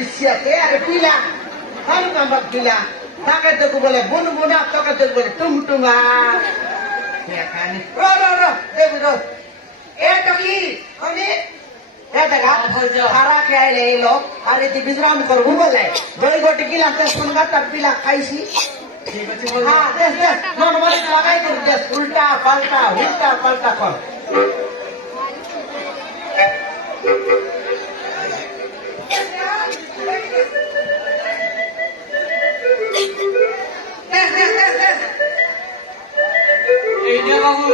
বিশিয়াতে আরে পিলা হালু কাম্বাক পিলা তাকে তো বলে বুনবুনা তোকে তো বলে টুমটুমা এখানে দেবি এ তো কি আমি দেখা খারা খেয়াইলে এই লোক আর এটি বিশ্রাম করবো বলে দই গোটি গিলাম তো শুনবা তার পিলা খাইছি হ্যাঁ দেখ দেখ মন মনে লাগাই করি দেখ উল্টা পাল্টা কর এই যে বাবু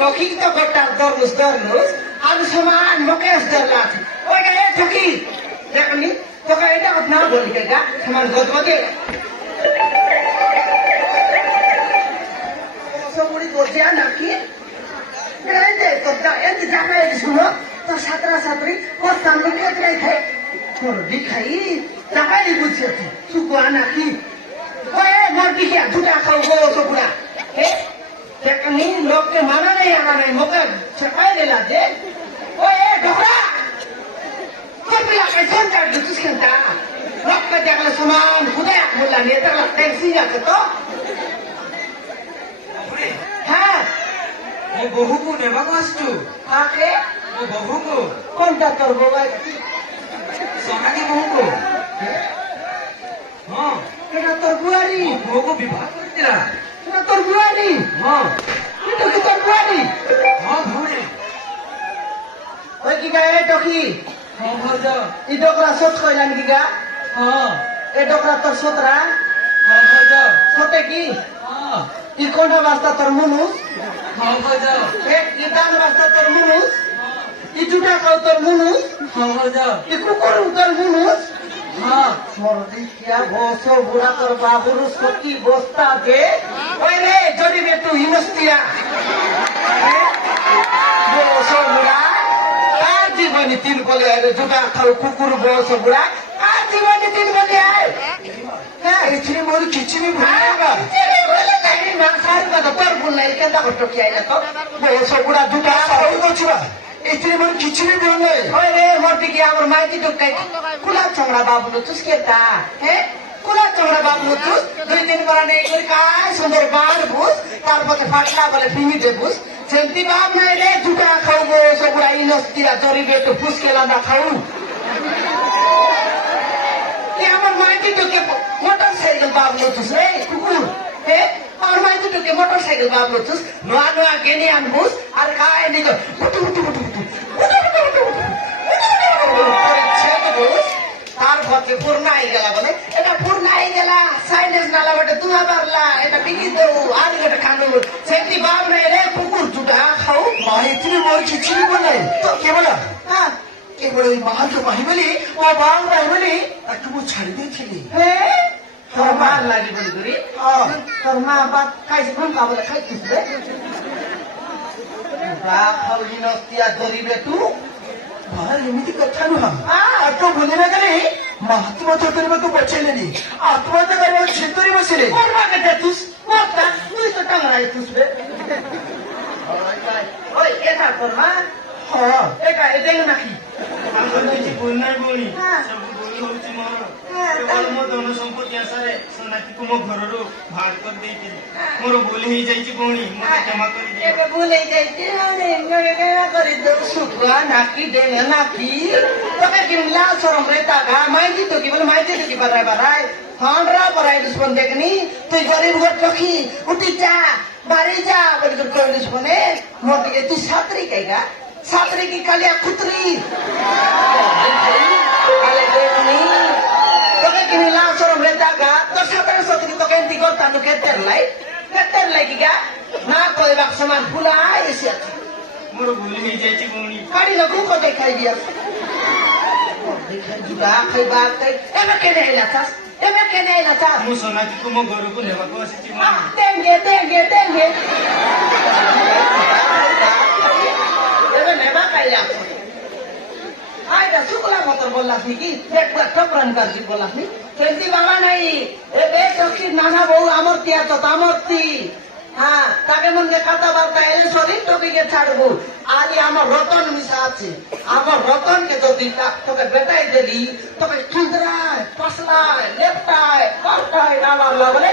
Toki to gotta dormus anu sama mokes dorlat. Oi ga toki. Dekni toka eta kotna boli ga saman godbode. Somuri dorja naki. Ende to da ende jaka e suno to satra satri ko samne ke trai thai. Thor dikhai jaka e buchhi suko anaki. Oi mor dikya juta khau go sokura. He देखनी लोग के माना नहीं मौका छकाए ले लाते ओए ढोकरा कोई भी लाके सेंटर जो तुझे क्या लोग के जगह सामान खुदा मुल्ला नेता लोग टैक्सी जाते तो हाँ वो बहू को नेवा कास्टू आके वो बहू को कौन सा तर बोगा सोना की बहू को हाँ क्या तर बुआरी बहू को विवाह कर दिया क्या तर बुआरी हाँ itu kita buani. हाँ भूरे Oi kiga e doki. हाँ भजा Itu kira sot kau yang kiga. हाँ Itu kira tersotra. हाँ भजा Sote ki. हाँ Ikona basta termunus. हाँ भजा Itan basta termunus. Ijuta kau termunus. हाँ भजा Ikukur termunus. हाँ Mordi kia boso bura ter baburus koki bosta de. Oi le jodi betu hinostia. Boso bura. Aji bani tin kole aye juta kau kukur boso bura. Aji bani tin kole aye. इतनी मोरी किची में भूलेगा boso bura juta सारी बचवा इतनी मोरी किची में भूले Oi le mordi kia amar maiti dukai. Kula chongra babu lutus kita. Kula chongra babu lutus. 2 din parane ekor kai sundar bar bus. Tarpote fatla bole fimi de bus. Senti bab nai le juta khau go so pura inostia jori betu bus kela na khau. Ki amar maiti dukai motorcycle babu lutus le kukur. Amar maiti dukai motorcycle babu lutus. Noa geni an bus ar kai ni go. তারপরে পূর্ণা হয়ে গেল বলে এটা পূর্ণা হয়ে গেল silence নালা বটে তুহা বারলা এটা টিকি দেউ আর গোটে কানু সেটি বাপ নাই রে কুকুর জুটা খাও माँ इतनी मोरी किची में बोले तो क्या बोला হ্যাঁ केवल माँ जो माही बोली वो बाल माही बोली ताकि वो छाड़ दी थी হে তোর মা লাগি বলি করি हाँ তোর মা বাপ খাইছে কোন কাবলে খাইছিস রে জুটা খাও জিনস্তিয়া দরিবে তু माँ एमती कथा नुहा तो बोले ना करे महात्मा तो तेरे को बचे लेनी आत्मा तो करे छितरी बसले কোন মাকে দেতুস মত তুই তো টাংরাই তুস রে ওই এটা তোর মা हाँ এটা এটা নাকি बोलना बोली हाँ। सब बोलना होची माँ হ্যাঁ କେବଳ ମୋ ଧନ ସମ୍ପତ୍ତି ଆଶାରେ ସୋନାକ୍ଷୀକୁ ମୋ ଘରରୁ ବାହାର କରିଦେଇଥିଲି। ମୋର ଭୁଲ ହେଇଯାଇଛି ଭଉଣୀ, ମୋତେ କ୍ଷମା କରିଦିଅ। ଏବେ ଭୁଲ ହେଇଯାଇଛି ଶୁଖୁଆ ନାକି ଡେଙ୍ଗେ নাকি তোকে কিনলা সরমরে টাকা মাইজি তো কি বলে মাইজি তো কি বারাই বারাই হন্ডরা বারাই দুশ্মন দেখনি তুই গরিব ঘর চকি উঠি যা বাড়ি যা বলি তোর করে দুশ্মনে মোর দিকে তুই ছাত্রী কেগা ছাত্রী কি কালিয়া খুতরি কালে দেখনি তোকে কিনলা সরমরে টাকা তোর ছাত্রের সাথে তোকে এন্টি করতা তো কেতের লাই কি গা না কইবাক সমান ফুলাই এসে আছে ମୋର ଭୁଲ ହେଇଯାଇଛି ଭଉଣୀ। কাড়ি লোক কো দেখাই দিয়া দেখাই যুগা খাইবা খাই এমে কেনে এলাছাস এমে কেনে এলাছাস ମୁଁ ସୋନାକ୍ଷୀକୁ ମୋ ଘରକୁ ନେବାକୁ ଆସିଛି ଭଉଣୀ। দেঙ্গে এবে নেবা খাইলা আইটা শুকলা মতর বললাস নাকি একবার টপরান কাজি বললাস নি কেন্দি বাবা নাই এবে সখীর নানা বউ আমর তিয়া তো তামর্তি হ্যাঁ তাকে মনে কথাবার্তা এলে শরীর টপিকে ছাড়বো আজ আমার রতন মিশা আছে আমার রতনকে যদি তোকে বেটাই দিলি তোকে চুদরায় পশলায় লেপটায় কষ্টায় না মারলা বলে